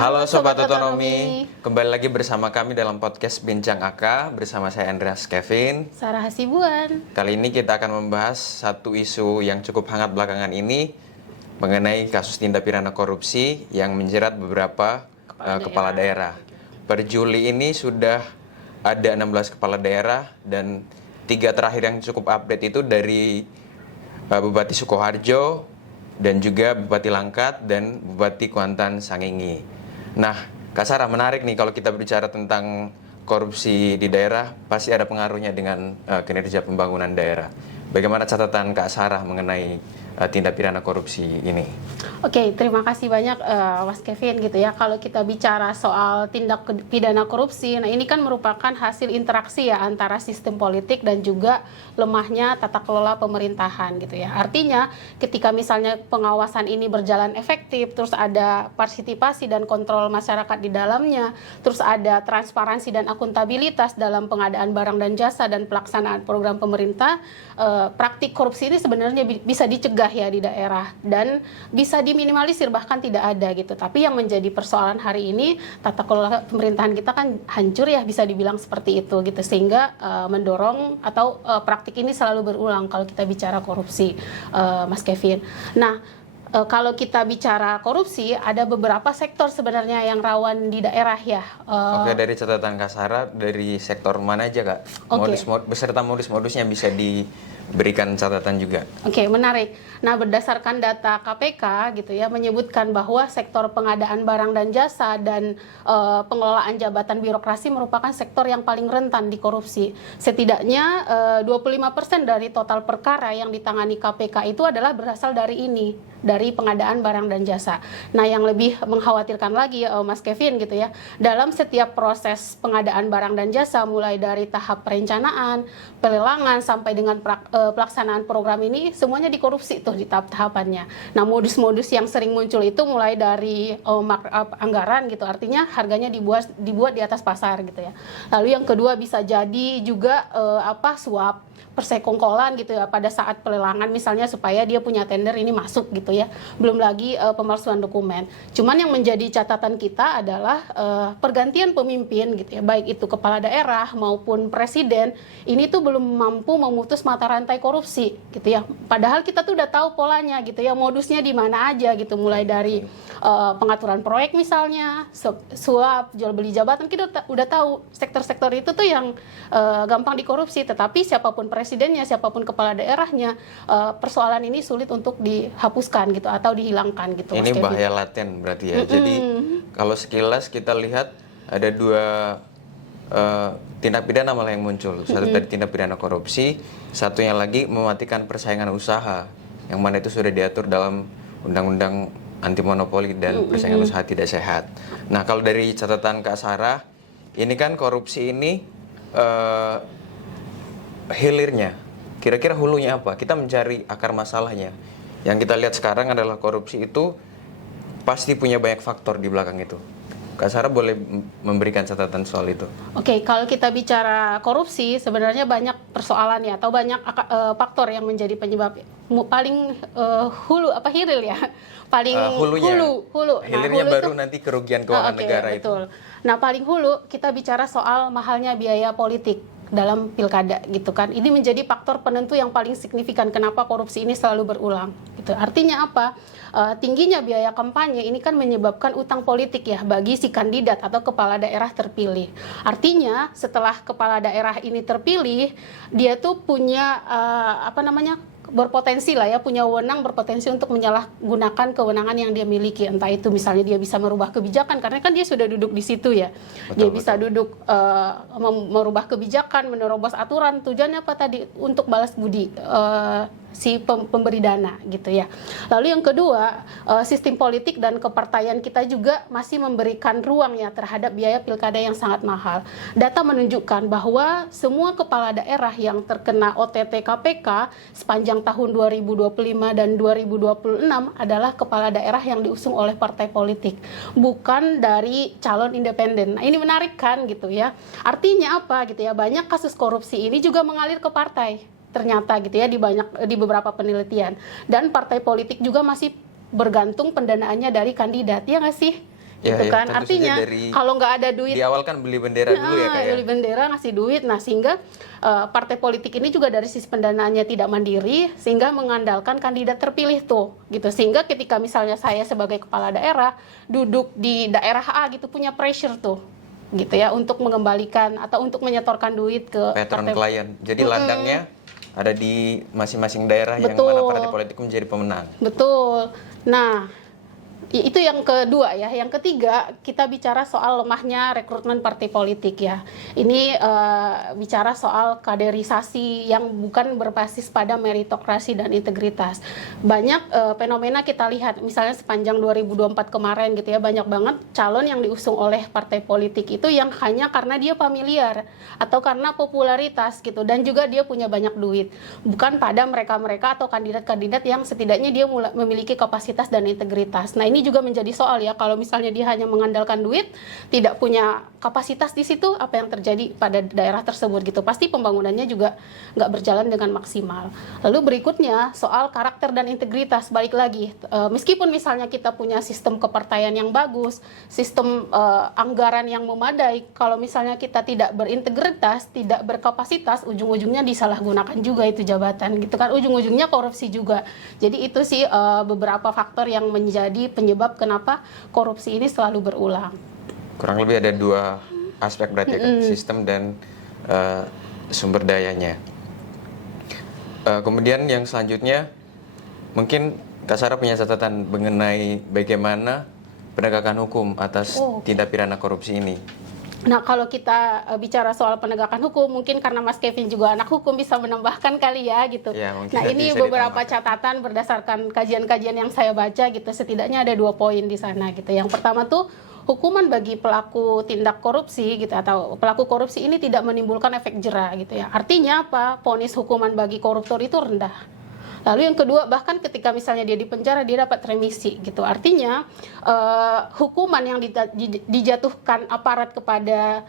Halo Sobat Otonomi, kembali lagi bersama kami dalam podcast Bincang AK bersama saya Andreas Kevin. Sarah Hasibuan. Kali ini kita akan membahas satu isu yang cukup hangat belakangan ini mengenai kasus tindak pidana korupsi yang menjerat beberapa kepala daerah. Per Juli ini sudah ada 16 kepala daerah dan 3 terakhir yang cukup update itu dari Bupati Sukoharjo, dan juga Bupati Langkat dan Bupati Kuantan Sangihe. Nah, Kak Sarah, menarik nih kalau kita berbicara tentang korupsi di daerah, pasti ada pengaruhnya dengan kinerja pembangunan daerah. Bagaimana catatan Kak Sarah mengenai tindak pidana korupsi ini? Oke, terima kasih banyak Mas Kevin gitu ya. Kalau kita bicara soal tindak pidana korupsi, nah ini kan merupakan hasil interaksi ya antara sistem politik dan juga lemahnya tata kelola pemerintahan gitu ya. Artinya ketika misalnya pengawasan ini berjalan efektif, terus ada partisipasi dan kontrol masyarakat di dalamnya, terus ada transparansi dan akuntabilitas dalam pengadaan barang dan jasa dan pelaksanaan program pemerintah, praktik korupsi ini sebenarnya bisa dicegah ya di daerah dan bisa diminimalisir bahkan tidak ada gitu. Tapi yang menjadi persoalan hari ini tata kelola pemerintahan kita kan hancur ya, bisa dibilang seperti itu gitu, sehingga mendorong atau praktik ini selalu berulang kalau kita bicara korupsi, Mas Kevin. Nah, kalau kita bicara korupsi, ada beberapa sektor sebenarnya yang rawan di daerah ya. Oke, dari catatan Kak Sarah, dari sektor mana aja Kak? Beserta modus-modusnya bisa diberikan catatan juga. Oke, menarik. Nah, berdasarkan data KPK gitu ya, menyebutkan bahwa sektor pengadaan barang dan jasa dan pengelolaan jabatan birokrasi merupakan sektor yang paling rentan di korupsi. Setidaknya 25% dari total perkara yang ditangani KPK itu adalah berasal dari ini, dari pengadaan barang dan jasa. Nah, yang lebih mengkhawatirkan lagi Mas Kevin gitu ya, dalam setiap proses pengadaan barang dan jasa mulai dari tahap perencanaan, pelelangan sampai dengan pelaksanaan program ini semuanya dikorupsi tuh di tahap-tahapannya. Nah, modus-modus yang sering muncul itu mulai dari markup anggaran gitu, artinya harganya dibuat di atas pasar gitu ya. Lalu yang kedua bisa jadi juga suap, persekongkolan gitu ya pada saat pelelangan misalnya supaya dia punya tender ini masuk gitu ya. Belum lagi pemalsuan dokumen. Cuman yang menjadi catatan kita adalah pergantian pemimpin gitu ya, baik itu kepala daerah maupun presiden, ini tuh belum mampu memutus mata rantai korupsi gitu ya. Padahal kita tuh udah tahu polanya gitu ya, modusnya di mana aja gitu, mulai dari pengaturan proyek misalnya, suap, jual beli jabatan, kita udah tahu sektor-sektor itu tuh yang gampang dikorupsi. Tetapi siapapun presidennya, siapapun kepala daerahnya, persoalan ini sulit untuk dihapuskan gitu atau dihilangkan gitu. Ini bahaya laten berarti ya. Jadi kalau sekilas kita lihat ada 2 tindak pidana malah yang muncul. Satu tadi tindak pidana korupsi, satunya lagi mematikan persaingan usaha, yang mana itu sudah diatur dalam Undang-Undang Anti Monopoli dan Persaingan Usaha Tidak Sehat. Nah, kalau dari catatan Kak Sarah, ini kan korupsi ini hilirnya, kira-kira hulunya apa? Kita mencari akar masalahnya. Yang kita lihat sekarang adalah korupsi itu pasti punya banyak faktor di belakang itu. Kak Sarah boleh memberikan catatan soal itu? Oke, kalau kita bicara korupsi, sebenarnya banyak persoalan ya, atau banyak faktor yang menjadi penyebab. Paling hilil ya, paling hulu. Hilirnya baru nanti kerugian keuangan negara betul. itu. Nah, paling hulu kita bicara soal mahalnya biaya politik dalam pilkada gitu kan. Ini menjadi faktor penentu yang paling signifikan kenapa korupsi ini selalu berulang gitu. Artinya apa? Tingginya biaya kampanye ini kan menyebabkan utang politik ya bagi si kandidat atau kepala daerah terpilih. Artinya setelah kepala daerah ini terpilih, dia tuh punya berpotensi lah ya, punya wewenang berpotensi untuk menyalahgunakan kewenangan yang dia miliki. Entah itu misalnya dia bisa merubah kebijakan, karena kan dia sudah duduk di situ ya. Dia bisa duduk merubah kebijakan, menerobos aturan. Tujuannya apa tadi? Untuk balas budi si pemberi dana gitu ya. Lalu yang kedua, sistem politik dan kepartaian kita juga masih memberikan ruang ya terhadap biaya pilkada yang sangat mahal. Data menunjukkan bahwa semua kepala daerah yang terkena OTT KPK sepanjang tahun 2025 dan 2026 adalah kepala daerah yang diusung oleh partai politik, bukan dari calon independen. Nah, ini menarik kan gitu ya. Artinya apa gitu ya? Banyak kasus korupsi ini juga mengalir ke partai. Ternyata gitu ya di beberapa penelitian, dan partai politik juga masih bergantung pendanaannya dari kandidat, ya nggak sih Ya, gitu ya, kan. tentu saja Artinya dari kalau nggak ada duit, di awal kan beli bendera dulu ya Kak ya. beli bendera, ngasih duit. Nah, sehingga partai politik ini juga dari sisi pendanaannya tidak mandiri, sehingga mengandalkan kandidat terpilih tuh, gitu. Sehingga ketika misalnya saya sebagai kepala daerah duduk di daerah A gitu, punya pressure tuh, gitu ya, untuk mengembalikan atau untuk menyetorkan duit ke Patron partai. klien. Jadi ladangnya ada di masing-masing daerah yang Betul. mana partai politik menjadi pemenang. Betul. Nah, itu yang kedua ya. Yang ketiga, kita bicara soal lemahnya rekrutmen partai politik ya. Ini bicara soal kaderisasi yang bukan berbasis pada meritokrasi dan integritas. Banyak fenomena kita lihat, misalnya sepanjang 2024 kemarin gitu ya, banyak banget calon yang diusung oleh partai politik itu yang hanya karena dia familiar atau karena popularitas gitu, dan juga dia punya banyak duit. Bukan pada mereka-mereka atau kandidat-kandidat yang setidaknya dia memiliki kapasitas dan integritas. Nah, ini juga menjadi soal ya, kalau misalnya dia hanya mengandalkan duit, tidak punya kapasitas di situ, apa yang terjadi pada daerah tersebut gitu. Pasti pembangunannya juga nggak berjalan dengan maksimal. Lalu berikutnya soal karakter dan integritas, balik lagi, meskipun misalnya kita punya sistem kepartaian yang bagus, sistem anggaran yang memadai, kalau misalnya kita tidak berintegritas, tidak berkapasitas, ujung-ujungnya disalahgunakan juga itu jabatan gitu kan, ujung-ujungnya korupsi juga. Jadi itu sih beberapa faktor yang menjadi penyebab kenapa korupsi ini selalu berulang. Kurang lebih ada dua aspek berarti kan, sistem dan sumber dayanya. Kemudian yang selanjutnya, mungkin Kak Sarah punya catatan mengenai bagaimana penegakan hukum atas tindak pidana korupsi ini. Nah, kalau kita bicara soal penegakan hukum, mungkin karena Mas Kevin juga anak hukum bisa menambahkan kali ya gitu. Ya, nah, ini beberapa catatan berdasarkan kajian-kajian yang saya baca gitu, setidaknya ada 2 poin di sana gitu. Yang pertama tuh, hukuman bagi pelaku tindak korupsi gitu atau pelaku korupsi ini tidak menimbulkan efek jera gitu ya. Artinya apa? Vonis hukuman bagi koruptor itu rendah. Lalu yang kedua, bahkan ketika misalnya dia di penjara, dia dapat remisi gitu. Artinya hukuman yang dijatuhkan aparat kepada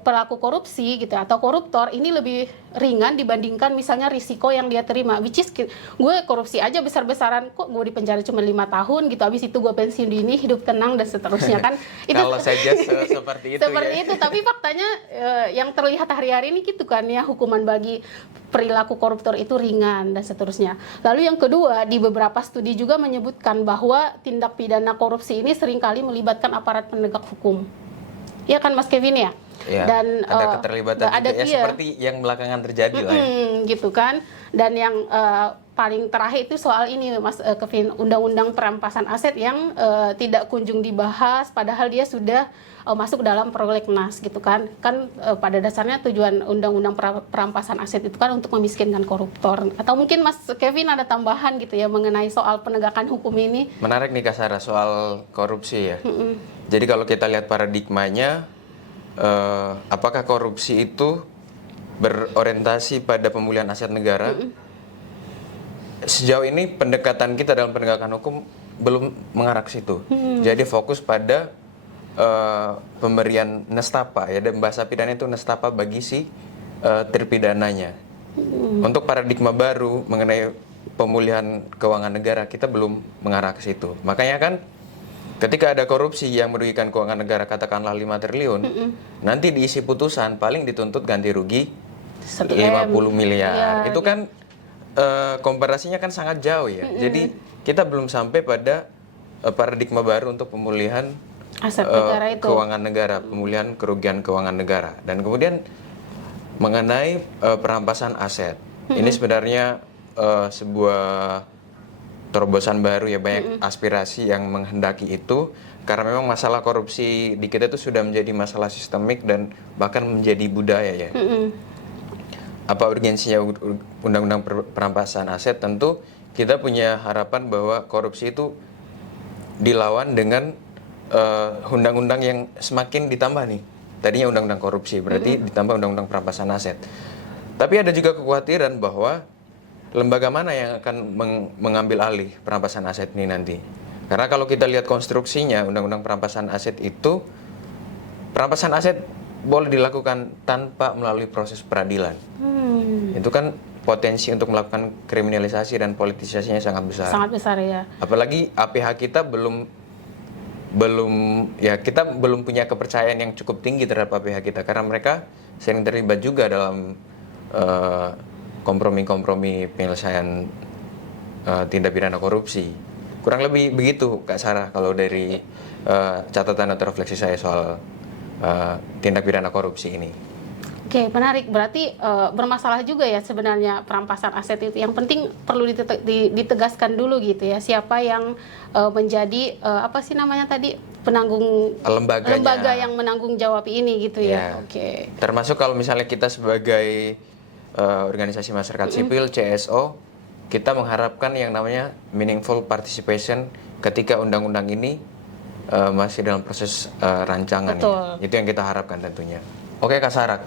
pelaku korupsi gitu atau koruptor ini lebih ringan dibandingkan misalnya risiko yang dia terima. Which is, gue korupsi aja besar-besaran, kok gue di penjara cuma 5 tahun gitu, habis itu gue pensiun dini, hidup tenang dan seterusnya kan. Itu kalau saja seperti itu seperti ya. itu, tapi faktanya yang terlihat hari-hari ini gitu kan ya, hukuman bagi perilaku koruptor itu ringan dan seterusnya. Lalu yang kedua, di beberapa studi juga menyebutkan bahwa tindak pidana korupsi ini seringkali melibatkan aparat penegak hukum. Iya kan Mas Kevin ya? Ya, dan ada keterlibatan juga ya, seperti yang belakangan terjadi lah ya. Gitu kan. Dan yang paling terakhir itu soal ini Mas Kevin, undang-undang perampasan aset yang tidak kunjung dibahas padahal dia sudah masuk dalam prolegnas gitu kan. Pada dasarnya tujuan undang-undang perampasan aset itu kan untuk memiskinkan koruptor. Atau mungkin Mas Kevin ada tambahan gitu ya mengenai soal penegakan hukum ini. Menarik nih Kak Sarah soal korupsi ya. Jadi kalau kita lihat paradigmanya, apakah korupsi itu berorientasi pada pemulihan aset negara? Sejauh ini pendekatan kita dalam penegakan hukum belum mengarah ke situ. Jadi fokus pada pemberian nestapa ya, dan bahasa pidana itu nestapa bagi si terpidananya. Untuk paradigma baru mengenai pemulihan keuangan negara kita belum mengarah ke situ. Makanya kan ketika ada korupsi yang merugikan keuangan negara katakanlah 5 triliun, nanti diisi putusan paling dituntut ganti rugi 50 miliar. Itu kan komparasinya kan sangat jauh ya. Jadi kita belum sampai pada paradigma baru untuk pemulihan aset negara itu. Keuangan negara, pemulihan kerugian keuangan negara. Dan kemudian mengenai perampasan aset. Ini sebenarnya sebuah terobosan baru ya, banyak aspirasi yang menghendaki itu karena memang masalah korupsi di kita itu sudah menjadi masalah sistemik dan bahkan menjadi budaya ya. Apa urgensinya undang-undang perampasan aset? Tentu kita punya harapan bahwa korupsi itu dilawan dengan undang-undang yang semakin ditambah nih. Tadinya undang-undang korupsi, berarti ditambah undang-undang perampasan aset. Tapi ada juga kekhawatiran bahwa lembaga mana yang akan mengambil alih perampasan aset ini nanti. Karena kalau kita lihat konstruksinya, undang-undang perampasan aset itu, perampasan aset boleh dilakukan tanpa melalui proses peradilan. Itu kan potensi untuk melakukan kriminalisasi dan politisasinya sangat besar. Sangat besar ya. Apalagi APH kita belum kita belum punya kepercayaan yang cukup tinggi terhadap APH kita karena mereka sering terlibat juga dalam kompromi-kompromi penyelesaian tindak pidana korupsi. Kurang lebih begitu Kak Sarah kalau dari catatan atau refleksi saya soal tindak pidana korupsi ini. Oke, menarik. Berarti bermasalah juga ya sebenarnya perampasan aset itu. Yang penting perlu ditegaskan dulu gitu ya, siapa yang menjadi apa sih namanya tadi, penanggung lembaga yang menanggung jawab ini gitu ya. Oke. Termasuk kalau misalnya kita sebagai organisasi masyarakat sipil CSO, kita mengharapkan yang namanya meaningful participation ketika undang-undang ini masih dalam proses rancangan. Ya. Itu yang kita harapkan tentunya. Oke Kak Sarak.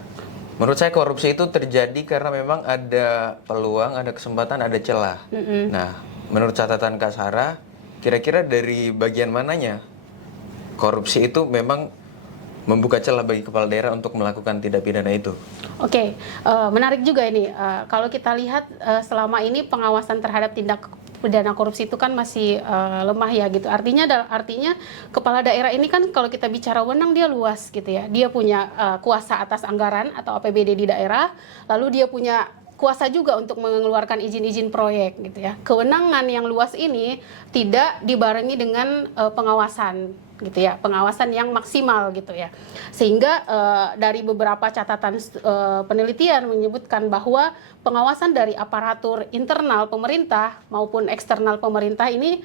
Menurut saya korupsi itu terjadi karena memang ada peluang, ada kesempatan, ada celah. Nah, menurut catatan Kak Sarah, kira-kira dari bagian mananya korupsi itu memang membuka celah bagi kepala daerah untuk melakukan tindak pidana itu? Oke, menarik juga ini. Kalau kita lihat selama ini pengawasan terhadap tindak pidana korupsi itu kan masih lemah ya gitu. Artinya kepala daerah ini kan kalau kita bicara wewenang dia luas gitu ya. Dia punya kuasa atas anggaran atau APBD di daerah, lalu dia punya kuasa juga untuk mengeluarkan izin-izin proyek gitu ya. Kewenangan yang luas ini tidak dibarengi dengan pengawasan gitu ya, pengawasan yang maksimal gitu ya. Sehingga dari beberapa catatan penelitian menyebutkan bahwa pengawasan dari aparatur internal pemerintah maupun eksternal pemerintah ini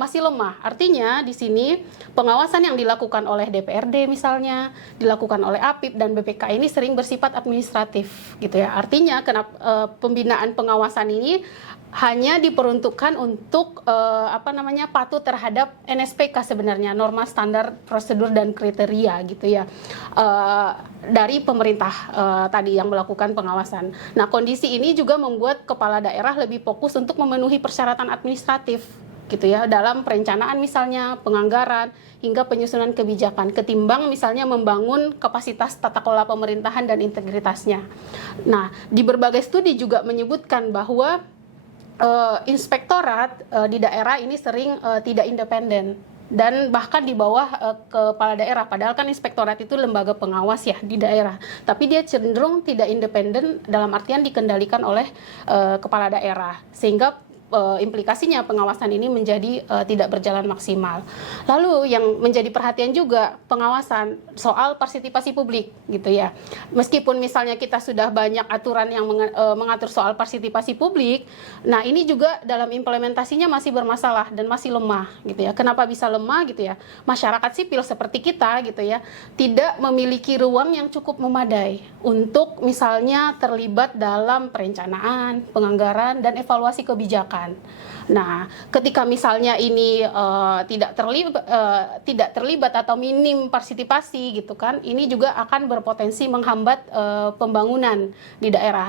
masih lemah. Artinya di sini pengawasan yang dilakukan oleh DPRD misalnya, dilakukan oleh APIP dan BPK ini sering bersifat administratif gitu ya. Artinya pembinaan pengawasan ini hanya diperuntukkan untuk patuh terhadap NSPK sebenarnya, norma standar prosedur dan kriteria gitu ya, dari pemerintah tadi yang melakukan pengawasan. Nah, kondisi ini juga membuat kepala daerah lebih fokus untuk memenuhi persyaratan administratif gitu ya, dalam perencanaan misalnya, penganggaran hingga penyusunan kebijakan, ketimbang misalnya membangun kapasitas tata kelola pemerintahan dan integritasnya. Nah, di berbagai studi juga menyebutkan bahwa inspektorat di daerah ini sering tidak independen dan bahkan di bawah kepala daerah, padahal kan inspektorat itu lembaga pengawas ya di daerah, tapi dia cenderung tidak independen dalam artian dikendalikan oleh kepala daerah, sehingga implikasinya pengawasan ini menjadi tidak berjalan maksimal. Lalu yang menjadi perhatian juga pengawasan soal partisipasi publik gitu ya. Meskipun misalnya kita sudah banyak aturan yang mengatur soal partisipasi publik, nah ini juga dalam implementasinya masih bermasalah dan masih lemah gitu ya. Kenapa bisa lemah gitu ya? Masyarakat sipil seperti kita gitu ya, tidak memiliki ruang yang cukup memadai untuk misalnya terlibat dalam perencanaan, penganggaran dan evaluasi kebijakan. Nah, ketika misalnya ini tidak terlibat atau minim partisipasi gitu kan, ini juga akan berpotensi menghambat pembangunan di daerah.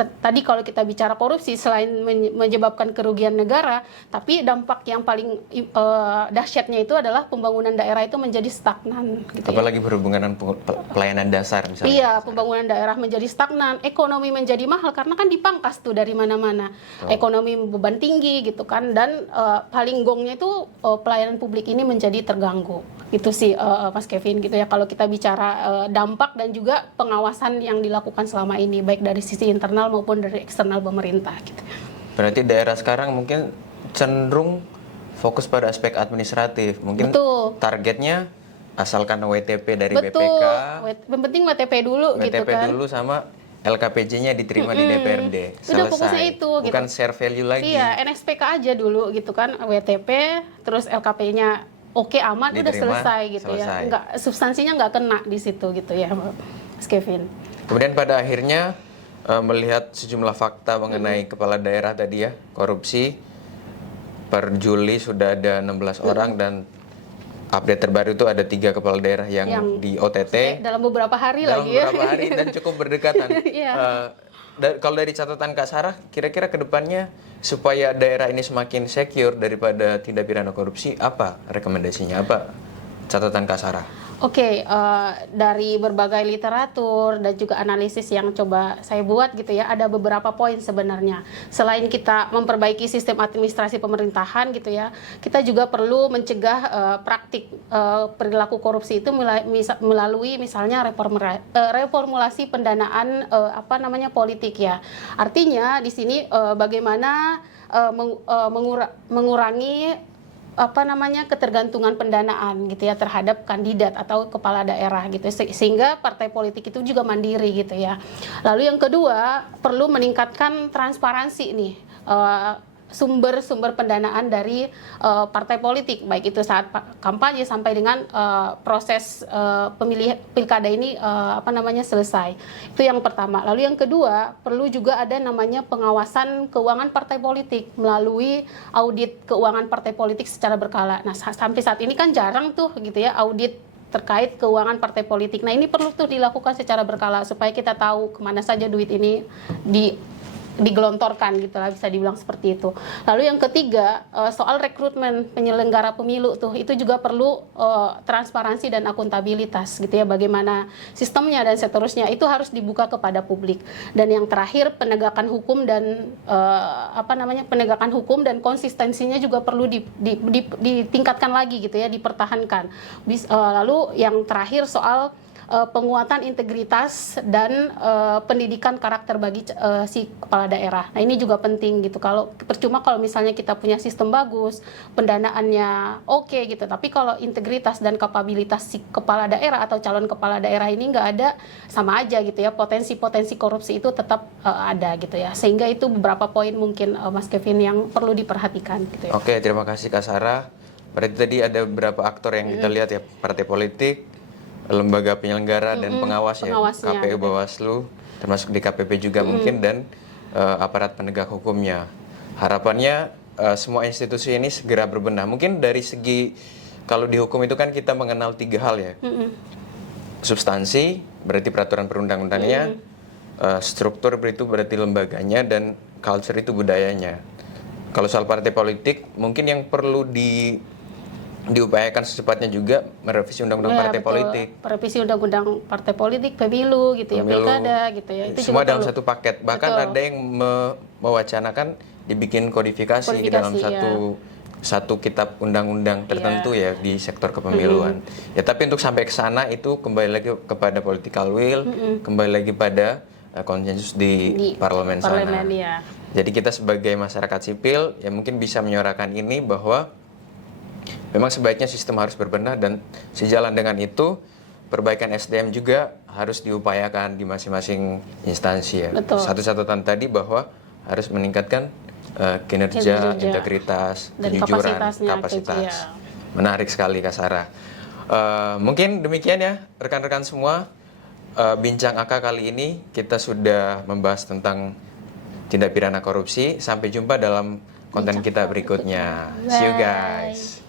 Tadi kalau kita bicara korupsi, selain menyebabkan kerugian negara, tapi dampak yang paling dahsyatnya itu adalah pembangunan daerah itu menjadi stagnan. Gitu apalagi ya. Berhubungan dengan pelayanan dasar misalnya. Iya, pembangunan daerah menjadi stagnan, ekonomi menjadi mahal karena kan dipangkas tuh dari mana-mana. Ekonomi beban tinggi gitu kan, dan paling gongnya itu pelayanan publik ini menjadi terganggu. Itu sih Mas Kevin gitu ya, kalau kita bicara dampak dan juga pengawasan yang dilakukan selama ini baik dari sisi internal maupun dari eksternal pemerintah gitu. Berarti daerah sekarang mungkin cenderung fokus pada aspek administratif. Mungkin targetnya asalkan WTP dari BPK. Yang penting WTP dulu gitu kan. WTP dulu sama LKPJ-nya diterima di DPRD. Udah fokusnya itu bukan gitu. share value lagi. Iya, NSPK aja dulu gitu kan, WTP terus LKP-nya oke aman, udah selesai gitu ya. Substansinya nggak kena di situ gitu ya, Mas Kevin. Kemudian pada akhirnya melihat sejumlah fakta mengenai kepala daerah tadi ya, korupsi. Per Juli sudah ada 16 orang dan update terbaru itu ada 3 kepala daerah yang di OTT. Dalam beberapa hari dalam lagi beberapa hari dan cukup berdekatan. Kalau dari catatan Kak Sarah, kira-kira kedepannya supaya daerah ini semakin secure daripada tindak pidana korupsi, apa rekomendasinya? Apa catatan Kak Sarah? Oke, dari berbagai literatur dan juga analisis yang coba saya buat gitu ya, ada beberapa poin sebenarnya. Selain kita memperbaiki sistem administrasi pemerintahan gitu ya, kita juga perlu mencegah praktik perilaku korupsi itu melalui misalnya reformulasi pendanaan politik ya. Artinya di sini bagaimana mengurangi ketergantungan pendanaan gitu ya terhadap kandidat atau kepala daerah gitu, sehingga partai politik itu juga mandiri gitu ya. Lalu yang kedua, perlu meningkatkan transparansi nih sumber-sumber pendanaan dari partai politik, baik itu saat kampanye sampai dengan proses pilkada ini selesai. Itu yang pertama. Lalu yang kedua, perlu juga ada namanya pengawasan keuangan partai politik melalui audit keuangan partai politik secara berkala. Nah, sampai saat ini kan jarang tuh gitu ya audit terkait keuangan partai politik. Nah, ini perlu tuh dilakukan secara berkala supaya kita tahu kemana saja duit ini digelontorkan gitu lah, bisa dibilang seperti itu. Lalu yang ketiga, soal rekrutmen penyelenggara pemilu tuh itu juga perlu transparansi dan akuntabilitas gitu ya, bagaimana sistemnya dan seterusnya itu harus dibuka kepada publik. Dan yang terakhir, penegakan hukum dan penegakan hukum dan konsistensinya juga perlu ditingkatkan lagi gitu ya, dipertahankan. Lalu yang terakhir soal penguatan integritas dan pendidikan karakter bagi si kepala daerah. Nah, ini juga penting gitu. Kalau percuma kalau misalnya kita punya sistem bagus, pendanaannya oke gitu, tapi kalau integritas dan kapabilitas si kepala daerah atau calon kepala daerah ini nggak ada, sama aja gitu ya. Potensi-potensi korupsi itu tetap ada gitu ya. Sehingga itu beberapa poin mungkin Mas Kevin yang perlu diperhatikan gitu ya. Oke, terima kasih Kak Sarah. Berarti tadi ada beberapa aktor yang kita lihat ya, partai politik, lembaga penyelenggara dan pengawas ya, KPU, Bawaslu, termasuk DKPP juga mungkin, dan aparat penegak hukumnya. Harapannya semua institusi ini segera berbenah. Mungkin dari segi, kalau di hukum itu kan kita mengenal 3 hal ya. Substansi, berarti peraturan perundang-undangnya, struktur itu berarti lembaganya, dan culture itu budayanya. Kalau soal partai politik, mungkin yang perlu diupayakan secepatnya juga merevisi undang-undang partai politik. Revisi undang-undang partai politik, pemilu gitu ya, pilkada gitu ya. Itu semua juga dalam satu paket. Bahkan ada yang mewacanakan dibikin kodifikasi di dalam satu kitab undang-undang tertentu ya di sektor kepemiluan. Ya, tapi untuk sampai ke sana itu kembali lagi kepada political will, kembali lagi pada konsensus di parlemen sana. Ya. Jadi kita sebagai masyarakat sipil ya mungkin bisa menyuarakan ini bahwa memang sebaiknya sistem harus berbenah, dan sejalan dengan itu perbaikan SDM juga harus diupayakan di masing-masing instansi ya. Satu catatan tadi bahwa harus meningkatkan kinerja, integritas, kejujuran, kapasitas. Menarik sekali Kak Sarah. Mungkin demikian ya rekan-rekan semua, bincang AK kali ini kita sudah membahas tentang tindak pidana korupsi. Sampai jumpa dalam konten kita berikutnya. See you guys.